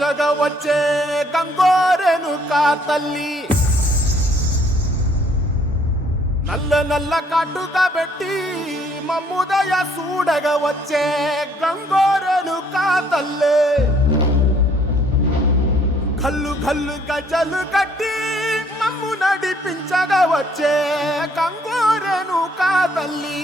పంచగా వచ్చే గంగోరెనుకా తల్లి నల్ల నల్ల కాటుగా పెట్టి మమ్ముదయ చూడగా వచ్చే గంగోరెనుకా తల్లి కల్లు కల్లు గజలు కట్టి మమ్ము నడిపించగా వచ్చే గంగోరెనుకా తల్లి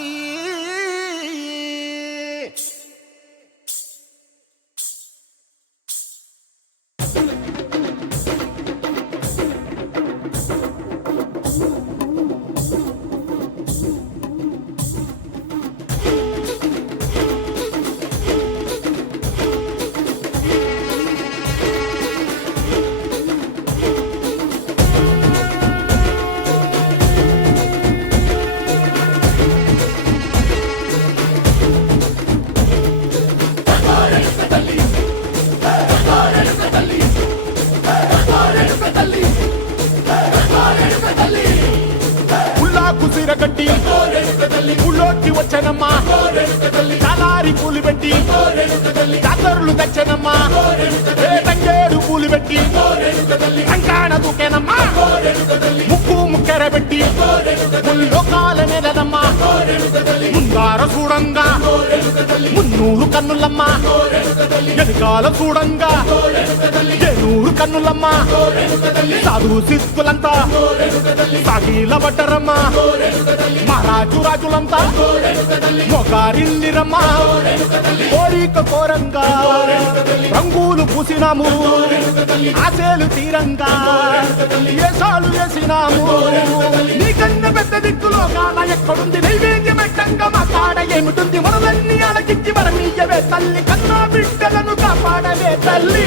కట్టి ఊళ్ళోకి వచ్చనమ్మా చాలారి పూలు పెట్టి జాతరులు తెచ్చనమ్మా తంగేడు పూలు పెట్టి అంకాణ దూకేనమ్మా ముక్కు ముక్కెర పెట్టి ముల్లోకాల నెలనమ్మా ముందార చూడంగా మున్నూరు కన్నులమ్మా వెనుకాల చూడంగా ఏనూరు కన్నులమ్మా సాధు సిద్ధులంతా సాగిల పడ్డరమ్మా మహారాజు రాజులంతా మొగారిల్లిరమ్మా కోరిక కోరంగా రంగులు పూసినాము ఆశలు తీరంగా ఏసాలు వేసినాము నీకన్నా పెద్ద దిక్కులో కాల ఎక్కడుంది నైవేద్యం ఎట్టంగా మా కాడ ఏమిటుంది మనలన్నీ అలకించి వరమీయవే తల్లి కన్నా బిడ్డలను కాపాడవే తల్లి